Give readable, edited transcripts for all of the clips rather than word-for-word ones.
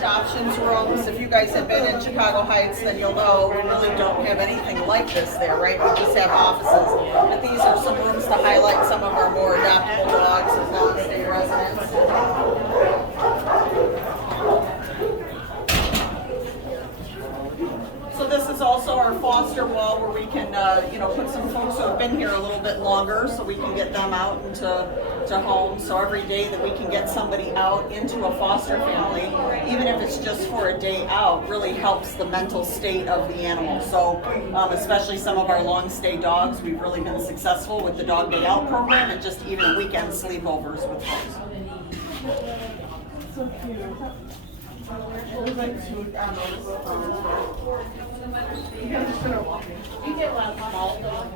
adoptions rooms. If you guys have been in Chicago Heights, then you'll know we really don't have anything like this there, right? We just have offices. But these are some rooms to highlight some of our more adoptable dogs as long-stay residents. So this is also our foster wall where we can, put some folks who have been here a little bit longer so we can get them out into homes. So every day that we can get somebody out into a foster family, even if it's just for a day out, really helps the mental state of the animal. So especially some of our long stay dogs, we've really been successful with the Dog Day Out program and just even weekend sleepovers with folks. So cute. What was like to I'm just gonna walk in. You get a lot of small dogs.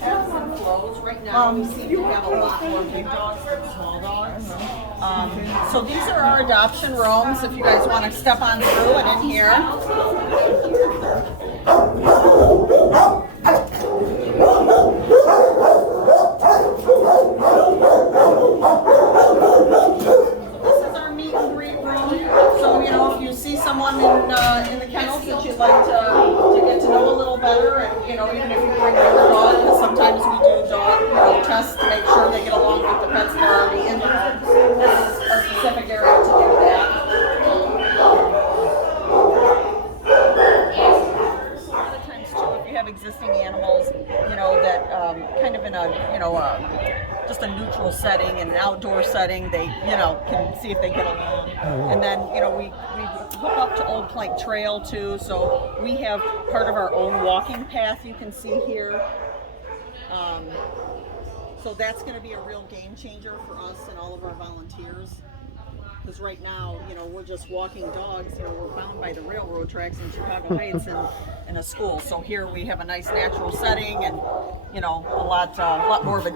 Have some clothes. Right now we seem to have a lot more big dogs than small dogs. So these are our adoption rooms. If you guys want to step on through and in here. Someone in the kennels that you'd like to get to know a little better, and even if you bring your dog, because sometimes we do dog tests to make sure they get along with the pets that are already in there. This is a specific area to do that. So a lot of times too, if you have existing animals, that kind of in a just a neutral setting and an outdoor setting, they can see if they get along. And then we hook up to Old Plank Trail too, so we have part of our own walking path you can see here. So that's going to be a real game changer for us and all of our volunteers. Because right now, we're just walking dogs. We're bound by the railroad tracks in Chicago Heights and in a school. So here we have a nice natural setting and, a lot more of a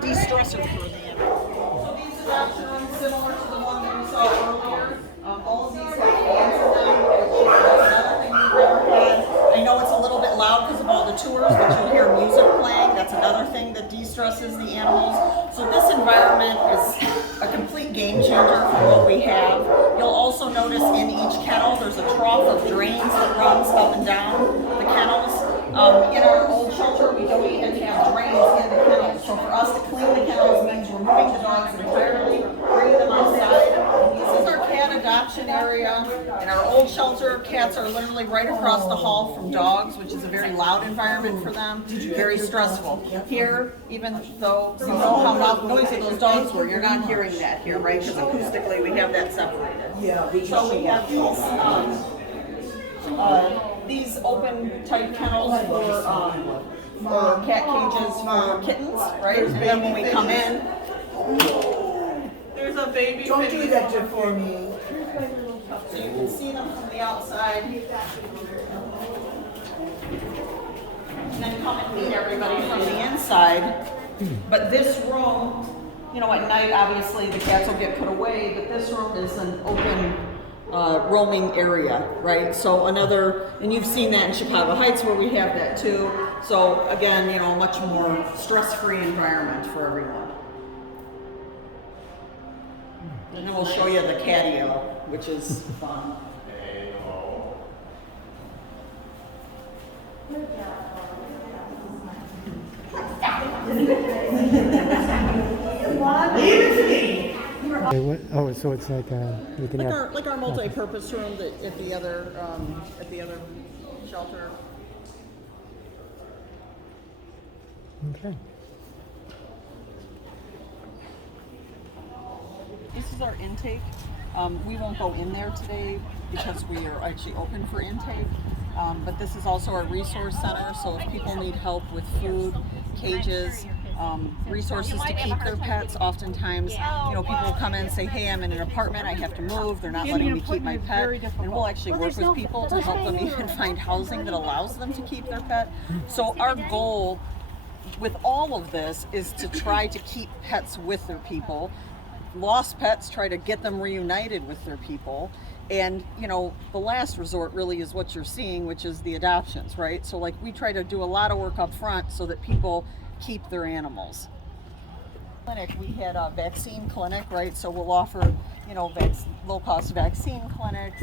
de-stressor for the animal. So these adoption rooms, similar to the one that we saw earlier. All of these have fans in them, which is another thing we've never had. I know it's a little bit loud because of all the tours, but you'll hear music playing. That's another thing that de-stresses the animals. So this environment is a complete game changer for what we have. You'll also notice in each kennel there's a trough of drains that runs up and down the kennels. In our old shelter, we don't even have drains in the kennels. So for us to clean the kennels means removing the dogs entirely, bringing them outside. This is our cat adoption area. In our old shelter, cats are literally right across the hall from dogs, which is a very loud environment for them, very stressful. Here, even though you know how noisy those dogs were, you're not hearing that here, right? Because acoustically we have that separated. So we have these open type kennels for cat cages for kittens, right? And then when we come in, there's a baby. Don't do that for me. so you can see them from the outside. And then come and meet everybody from the inside. But this room, at night obviously the cats will get put away, but this room is an open roaming area, right? So and you've seen that in Chicago Heights where we have that too. So again, a much more stress-free environment for everyone. And then we'll show you the catio, which is fun. So it's like we can have Like our multi-purpose room at the other shelter. Okay. This is our intake. We won't go in there today because we are actually open for intake. But this is also our resource center. So if people need help with food, cages, resources to keep their pets, oftentimes, people will come in and say, hey, I'm in an apartment, I have to move, they're not letting me keep my pet. And we'll actually work with people to help them even find housing that allows them to keep their pet. So our goal with all of this is to try to keep pets with their people. Lost pets, try to get them reunited with their people. And, the last resort really is what you're seeing, which is the adoptions, right? So we try to do a lot of work up front so that people keep their animals. Clinic, we had a vaccine clinic, right? So we'll offer, you know, low-cost vaccine clinics.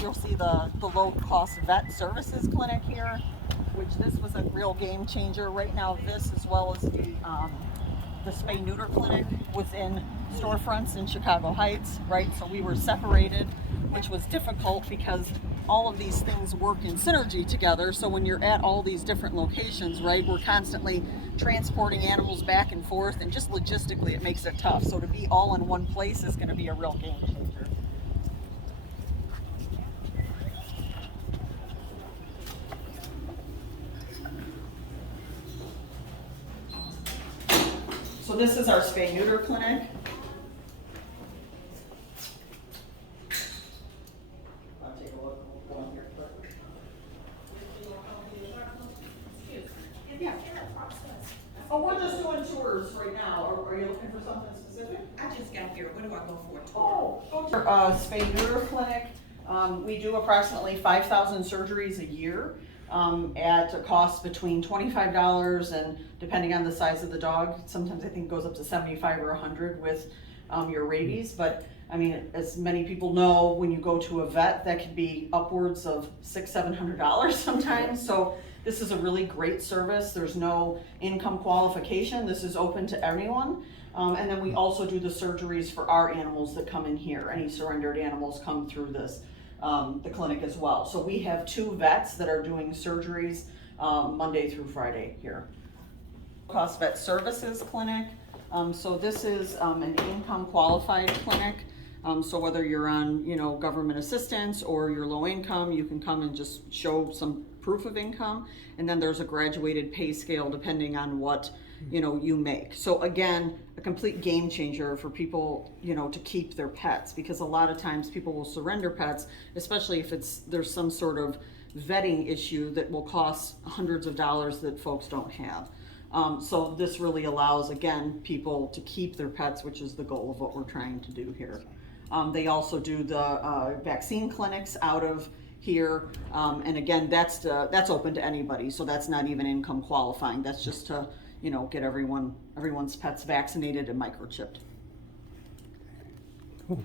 You'll see the low-cost vet services clinic here, which this was a real game changer. Right now, this as well as the Spay Neuter clinic was in storefronts in Chicago Heights, right? So we were separated, which was difficult because all of these things work in synergy together. So when you're at all these different locations, right, we're constantly transporting animals back and forth, and just logistically it makes it tough. So to be all in one place is going to be a real game changer. So this is our Spay Neuter clinic. I'll take a look. We'll go in here quick. Yeah. Oh, we're just doing tours right now. Are you looking for something specific? I just got here. What do I go for? Oh, Spay Neuter clinic. We do approximately 5,000 surgeries a year at a cost between $25 and, depending on the size of the dog, sometimes I think it goes up to 75 or 100 with your rabies. But I mean, as many people know, when you go to a vet, that can be upwards of $600-700 sometimes. So this is a really great service. There's no income qualification. This is open to everyone. And then we also do the surgeries for our animals that come in here. Any surrendered animals come through this, the clinic as well. So we have 2 vets that are doing surgeries Monday through Friday here. Cost Vet Services Clinic. So this is an income qualified clinic. So whether you're on, you know, government assistance or you're low income, you can come and just show some proof of income. And then there's a graduated pay scale depending on what, you know, you make. So again, a complete game changer for people, you know, to keep their pets, because a lot of times people will surrender pets, especially if there's some sort of vetting issue that will cost hundreds of dollars that folks don't have. So this really allows, again, people to keep their pets, which is the goal of what we're trying to do here. They also do the vaccine clinics out of here, and again, that's open to anybody. So that's not even income qualifying. That's just to, you know, get everyone's pets vaccinated and microchipped. Cool.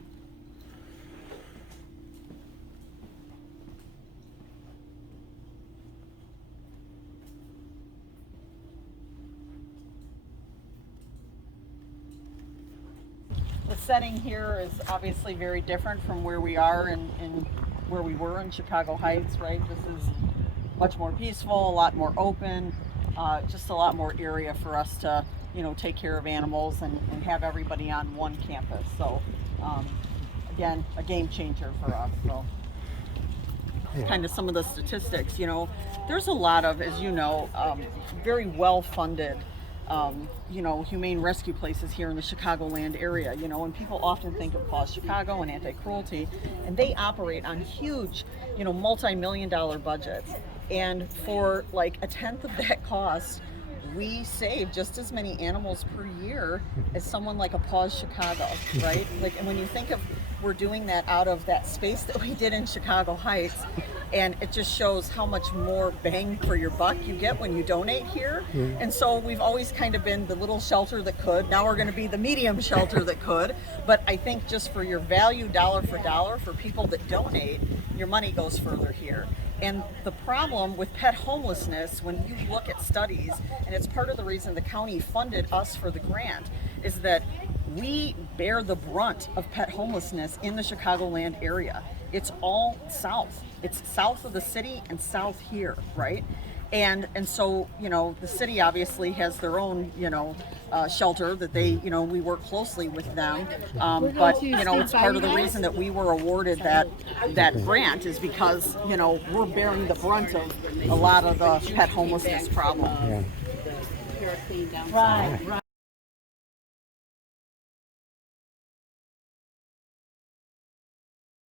The setting here is obviously very different from where we are in where we were in Chicago Heights, right? This is much more peaceful, a lot more open, just a lot more area for us to, you know, take care of animals and have everybody on one campus. So again, a game changer for us. So kind of some of the statistics, you know, there's a lot of, as you know, very well funded you know, humane rescue places here in the Chicagoland area, you know, and people often think of Paws Chicago and anti-cruelty, and they operate on huge, you know, multi-million-dollar budgets. And for like a tenth of that cost, we save just as many animals per year as someone like a Paws Chicago, right? Like, and when you think of, we're doing that out of that space that we did in Chicago Heights, and it just shows how much more bang for your buck you get when you donate here. And so we've always kind of been the little shelter that could. Now we're going to be the medium shelter that could. But I think just for your value, dollar for dollar, for people that donate, your money goes further here. And the problem with pet homelessness, when you look at studies, and it's part of the reason the county funded us for the grant, is that we bear the brunt of pet homelessness in the Chicagoland area. It's all south. It's south of the city and south here, right? And so, you know, the city obviously has their own, you know, shelter that they, you know, we work closely with them. But, you know, it's part of the reason that we were awarded that grant is because, you know, we're bearing the brunt of a lot of the pet homelessness problem. Yeah. Right.